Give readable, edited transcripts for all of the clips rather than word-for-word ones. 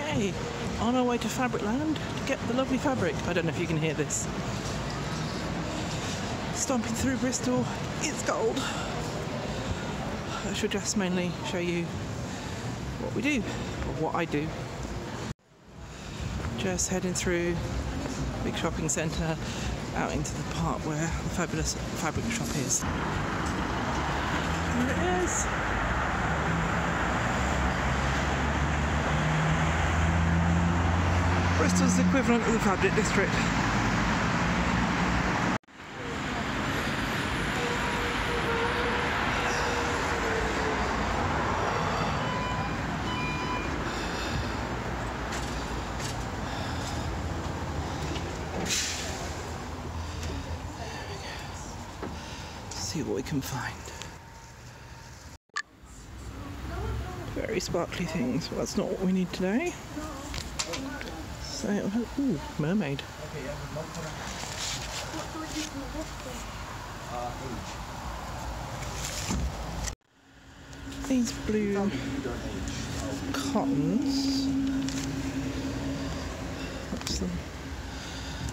Okay, on our way to Fabricland to get the lovely fabric. I don't know if you can hear this. Stomping through Bristol, it's cold. I should just mainly show you what we do, or what I do. Just heading through a big shopping centre out into the park where the fabulous fabric shop is. There it is. Bristol's equivalent of the Fabric District. See what we can find. Very sparkly things, but that's not what we need today. So, ooh, mermaid. These blue cottons.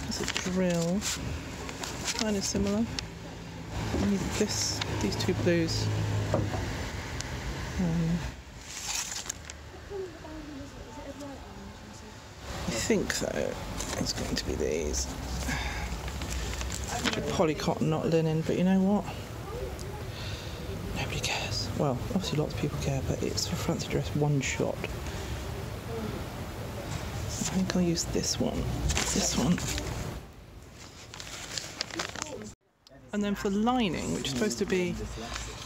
That's a drill. Kind of similar. I need these two blues. I think though it's going to be these. Polycotton, not linen, but you know what? Nobody cares. Well, obviously lots of people care, but it's for fancy dress one shot. I think I'll use this one. This one. And then for lining, which is supposed to be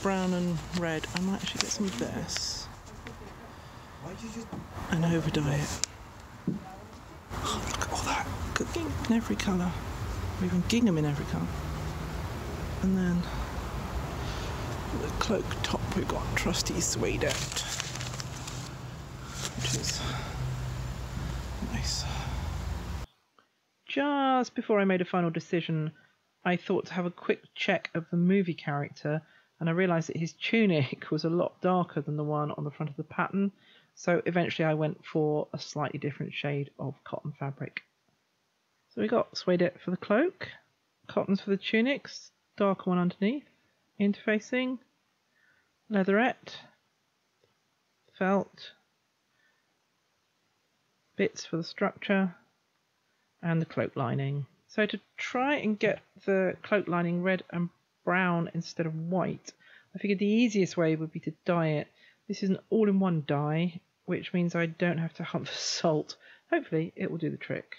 brown and red, I might actually get some of this and over dye it. Oh, look at all that. Got gingham in every colour. Or even gingham in every colour. And then the cloak top, we've got trusty suede out, which is nice. Just before I made a final decision, I thought to have a quick check of the movie character, and I realised that his tunic was a lot darker than the one on the front of the pattern, so eventually I went for a slightly different shade of cotton fabric. So we got suede for the cloak, cottons for the tunics, darker one underneath, interfacing, leatherette, felt, bits for the structure, and the cloak lining. So to try and get the cloak lining red and brown instead of white, I figured the easiest way would be to dye it. This is an all-in-one dye, which means I don't have to hunt for salt. Hopefully it will do the trick.